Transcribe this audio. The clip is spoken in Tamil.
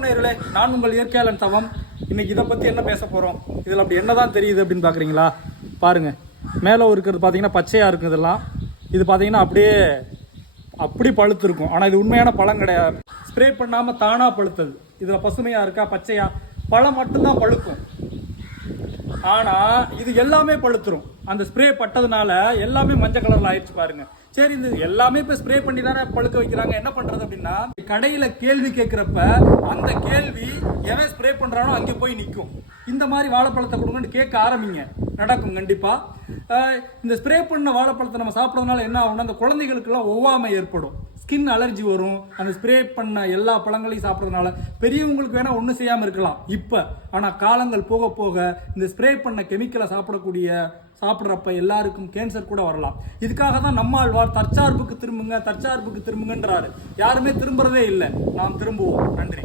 வணக்கம் நேயர்களே, நான் உங்கள் இயற்கையாளன் தவம். இன்னைக்கு இதை பற்றி என்ன பேச போகிறோம், இதில் அப்படி என்ன தான் தெரியுது அப்படின்னு பார்க்குறீங்களா? பாருங்கள், மேலே இருக்கிறது பார்த்தீங்கன்னா பச்சையாக இருக்குது. இதெல்லாம் இது பார்த்தீங்கன்னா அப்படி பழுத்து இருக்கும். ஆனால் இது உண்மையான பழம் கிடையாது, ஸ்ப்ரே பண்ணாமல் தானாக பழுத்தது. இதில் பசுமையாக இருக்கா பச்சையாக பழம் மட்டும்தான் பழுக்கும். ஆனால் இது எல்லாமே பழுத்துரும். அந்த ஸ்ப்ரே பட்டதுனால எல்லாமே மஞ்சள் கலரில் ஆயிடுச்சு பாருங்க. சரி, இது எல்லாமே இப்போ ஸ்ப்ரே பண்ணி தானே பழுக்க வைக்கிறாங்க, என்ன பண்ணுறது அப்படின்னா, கடையில் கேள்வி கேட்குறப்ப அந்த கேள்வி எவன் ஸ்ப்ரே பண்ணுறானோ அங்கே போய் நிற்கும். இந்த மாதிரி வாழைப்பழத்தை கொடுங்கன்னு கேட்க ஆரம்பிங்க, நடக்கும் கண்டிப்பாக. இந்த ஸ்ப்ரே பண்ண வாழைப்பழத்தை நம்ம சாப்பிட்றதுனால என்ன ஆகும்னா, அந்த குழந்தைகளுக்கெல்லாம் ஒவ்வாமை ஏற்படும், ஸ்கின் அலர்ஜி வரும். அந்த ஸ்ப்ரே பண்ண எல்லா பழங்களையும் சாப்பிட்றதுனால பெரியவங்களுக்கு வேணால் ஒன்றும் செய்யாமல் இருக்கலாம் இப்போ. ஆனால் காலங்கள் போக போக இந்த ஸ்ப்ரே பண்ண கெமிக்கலை சாப்பிட்றப்ப எல்லாருக்கும் கேன்சர் கூட வரலாம். இதுக்காக தான் நம்மாழ்வார் தற்சார்புக்கு திரும்புங்கன்றாரு. யாருமே திரும்புறதே இல்லை, நாம் திரும்புவோம். நன்றி.